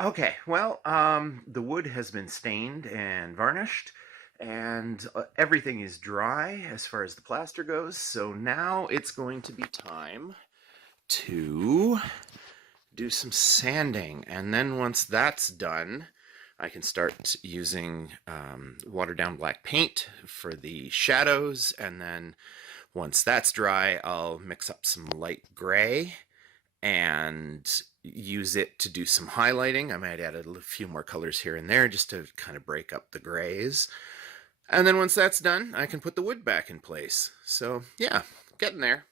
Okay, well, the wood has been stained and varnished, and everything is dry as far as the plaster goes. So now it's going to be time to do some sanding. And then once that's done, I can start using watered down black paint for the shadows. And then once that's dry, I'll mix up some light gray and use it to do some highlighting. I might add a few more colors here and there just to kind of break up the grays. And then once that's done, I can put the wood back in place. So yeah, getting there.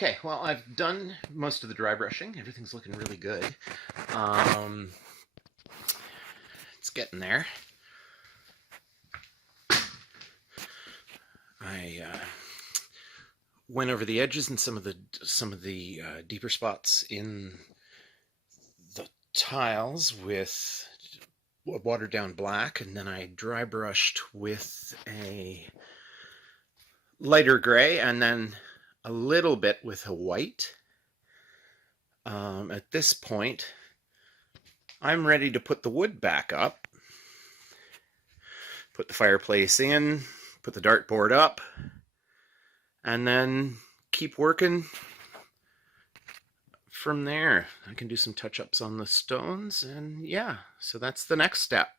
Okay, well, I've done most of the dry brushing. Everything's looking really good. Um, it's getting there. I went over the edges and some of the deeper spots in the tiles with watered down black, and then I dry brushed with a lighter gray, and then a little bit with a white. At this point, I'm ready to put the wood back up, put the fireplace in, put the dartboard up, and then keep working from there. I can do some touch-ups on the stones, and yeah, so that's the next step.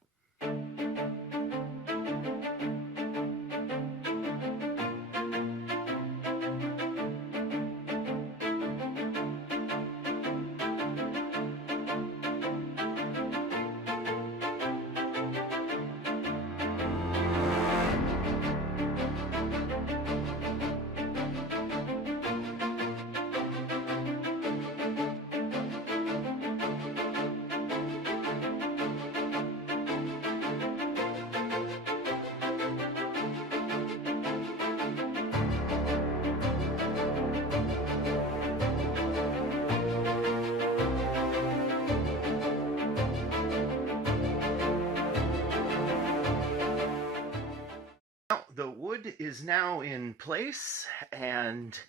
The wood is now in place, and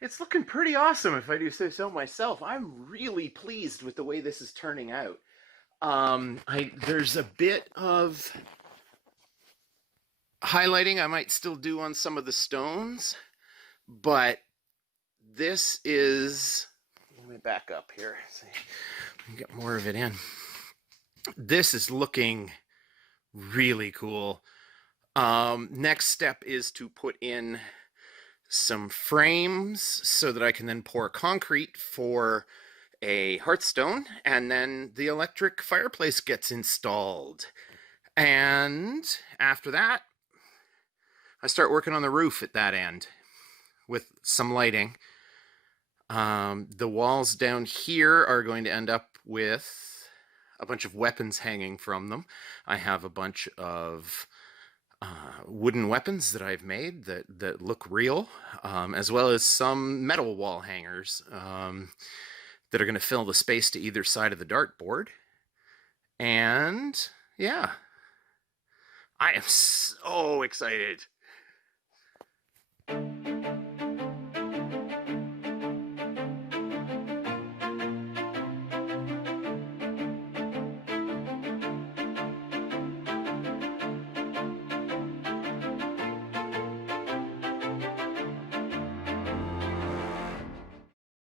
it's looking pretty awesome, if I do say so myself. I'm really pleased with the way this is turning out. There's a bit of highlighting I might still do on some of the stones, but this is, let me back up here, see, get more of it in. This is looking really cool. Next step is to put in some frames so that I can then pour concrete for a hearthstone, and then the electric fireplace gets installed. And after that, I start working on the roof at that end with some lighting. The walls down here are going to end up with a bunch of weapons hanging from them. I have a bunch of wooden weapons that I've made that look real, as well as some metal wall hangers that are going to fill the space to either side of the dartboard. And yeah, I am so excited.